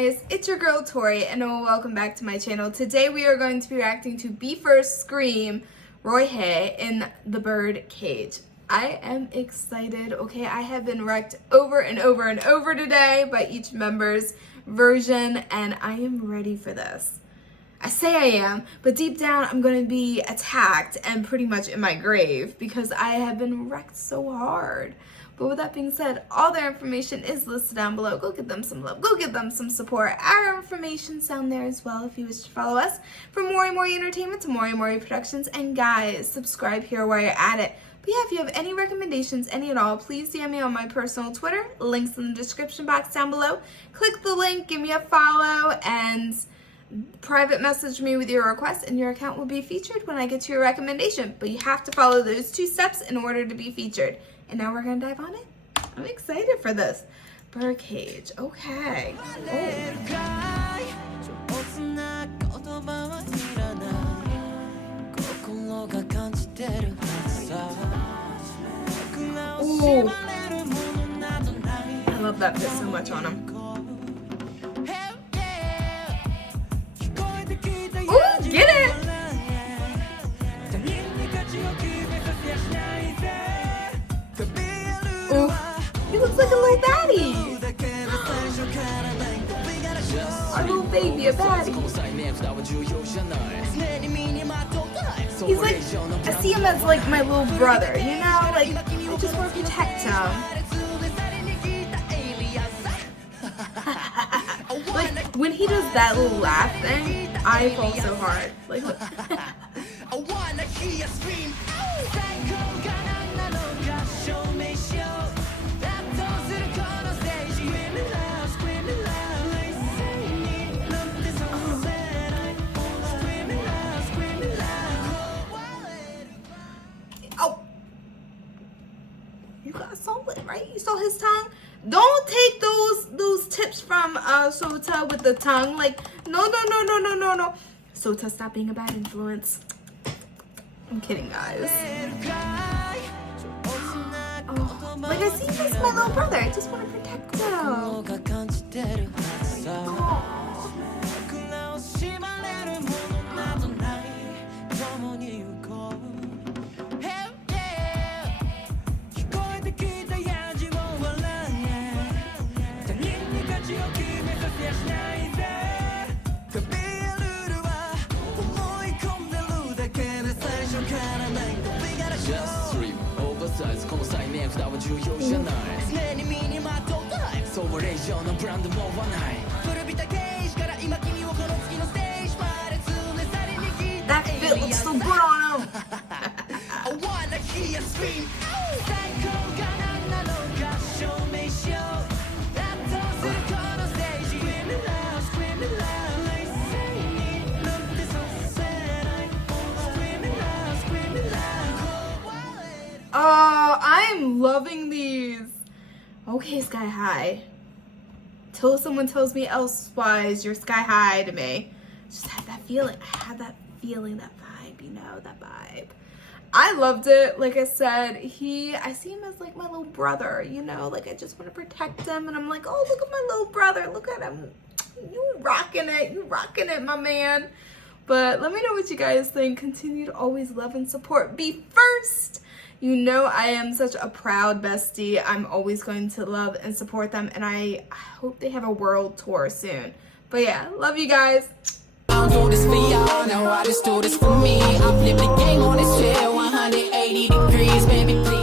guys, it's your girl Tori and welcome back to my channel. Today we are going to be reacting to Be First Scream RYUHEI in the bird cage. I am excited, okay? I have been wrecked over and over and over today by each member's version and I am ready for this. I say I am, but deep down I'm going to be attacked and pretty much in my grave because I have been wrecked so hard. But with that being said, all their information is listed down below. Go give them some love. Go give them some support. Our information's down there as well if you wish to follow us. From MoriMori Entertainment to MoriMori Productions. And guys, subscribe here while you're at it. But yeah, if you have any recommendations, any at all, please DM me on my personal Twitter. Links in the description box down below. Click the link, give me a follow, and private message me with your request, and your account will be featured when I get to your recommendation. But you have to follow those 2 steps in order to be featured. And now we're gonna dive on it. I'm excited for this. Birdcage, okay. Ooh. I love that fit so much on him. Ooh, get it! Ooh, he looks like a little baddie. Our little baby, a baddie. He's like, I see him as like my little brother, you know? Like, I just want to protect him. Like, when he does that little laugh thing, I fall so hard. Like, look. You got solid, right? You saw his tongue. Don't take those tips from Sota with the tongue. Like, no. Sota, stop being a bad influence. I'm kidding, guys. Oh, like, I see him as my little brother. I just want to protect him. Oh. That fit looks so good on him. I'm loving these. Okay, Sky High. Till someone tells me elsewise, you're Sky High to me. Just had that feeling. I had that feeling, that vibe, you know, that vibe. I loved it. Like I said, I see him as like my little brother, you know, like I just want to protect him. And I'm like, oh, look at my little brother. Look at him. You rocking it. You rocking it, my man. But let me know what you guys think. Continue to always love and support Be First. You know I am such a proud bestie. I'm always going to love and support them, and I hope they have a world tour soon. But yeah, love you guys. I don't do this for y'all, no, I just do this for me. I flip the game on this chair, 180 degrees, baby, please.